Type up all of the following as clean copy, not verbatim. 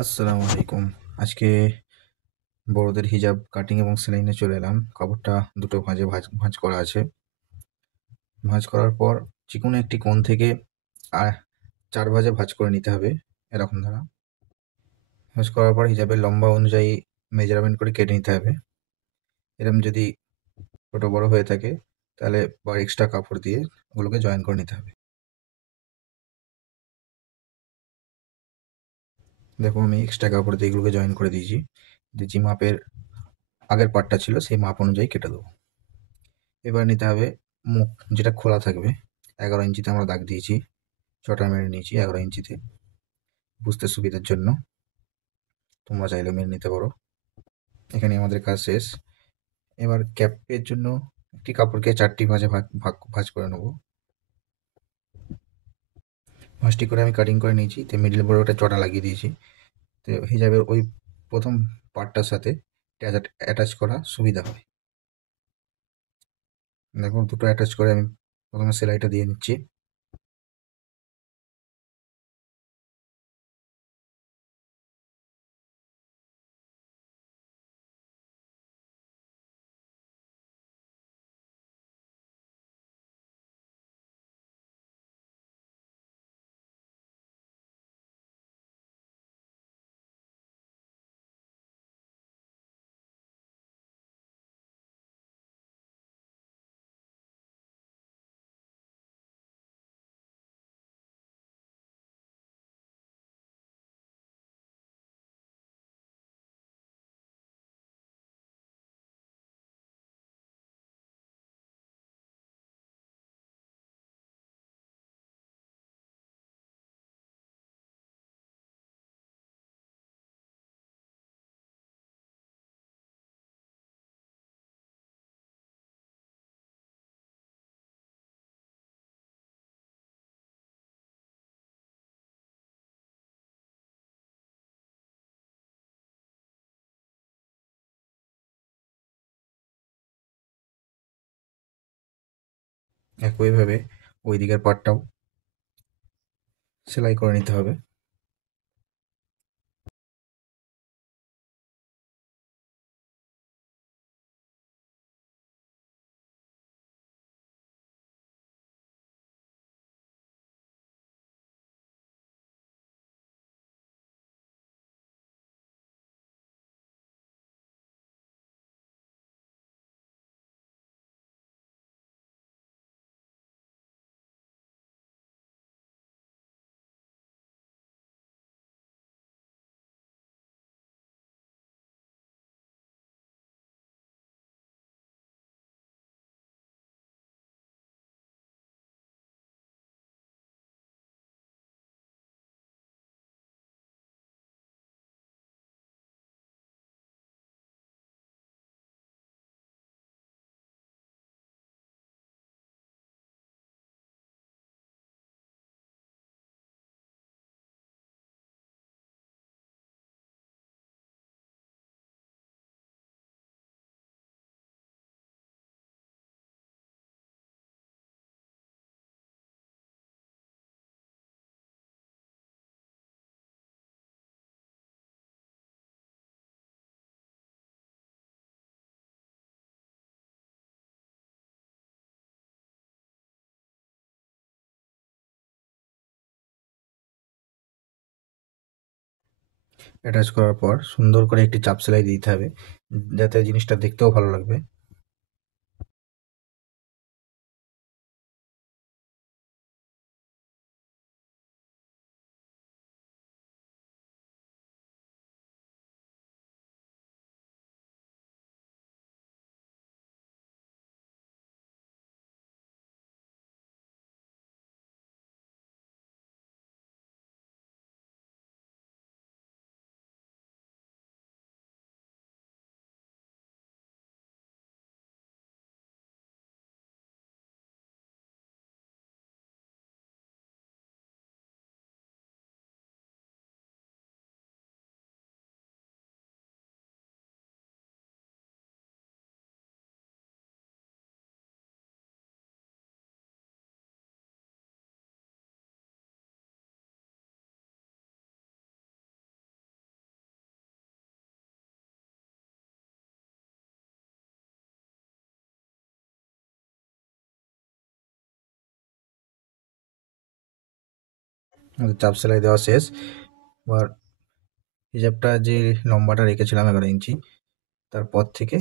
আসসালামু আলাইকুম। আজকে বড়দের হিজাব কাটিং এবং সেলাইনে চলে এলাম। কাপড়টা দুটো ভাঁজে ভাঁজ করা আছে। ভাঁজ করার পর যেকোনো একটি কোণ থেকে আর 4 ভাঁজে ভাঁজ করে নিতে হবে। এরকম ধারা। ভাঁজ করার পর হিজাবের লম্বা অনুযায়ী মেজারমেন্ট করে কেটে নিতে হবে। এরকম যদি ছোট বড় হয়ে থাকে তাহলে বা এক্সট্রা কাপড় দিয়ে ওগুলোকে জয়েন করে নিতে হবে। দেখো আমি এক্সট্রা কাপড় দিয়ে এগুলোকে জয়েন করে দিয়েছি। যে মাপের আগের পার্টটা ছিল সেই মাপ অনুযায়ী কেটে দেবো। এবার নিতে হবে মুখ, যেটা খোলা থাকবে। 11 ইঞ্চিতে আমরা দাগ দিয়েছি, ছটা মেরে নিয়েছি 11 ইঞ্চিতে, বুঝতে সুবিধার জন্য। তোমরা চাইলে মেরে নিতে পারো। এখানে আমাদের কাজ শেষ। এবার ক্যাপের জন্য একটি কাপড়কে 4টি ভাঁজে ভাঁজ করে নেবো। 5টি করে আমি কাটিং করে নিয়েছি, তো মিডিল বড় একটা চটা লাগিয়ে দিয়েছি। তো হিজাবের ওই প্রথম পার্টটার সাথে অ্যাটাচ করা সুবিধা হয়। দেখুন দুটো অ্যাটাচ করে আমি প্রথমে সেলাইটা দিয়ে নিচ্ছি। একইভাবে ওই দিকের পার্টটাও সেলাই করে নিতে হবে। অ্যাটাচ করার পর সুন্দর করে একটি চাপ সেলাই দিতে হবে, যাতে জিনিসটা দেখতেও ভালো লাগবে। আমাদের চাপ সেলাই দেওয়া শেষ। এবার হিজাবটা যে লম্বাটা রেখেছিলাম 11 ইঞ্চি, তারপর থেকে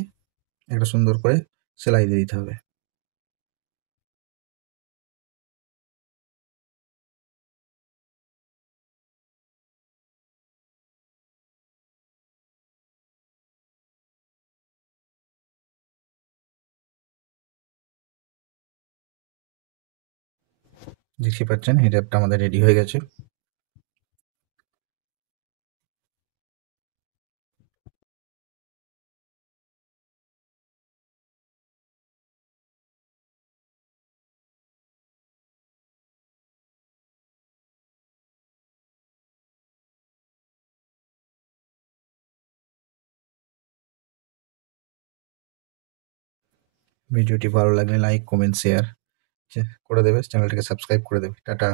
একটা সুন্দর করে সেলাই দিয়ে দিতে হবে। দেখতে পাচ্ছেন হিজাবটা আমাদের রেডি হয়ে গেছে। ভিডিওটি ভালো লাগলে লাইক, কমেন্ট, শেয়ার করে দেবে, চ্যানেলটিকে সাবস্ক্রাইব করে দেবে। টাটা।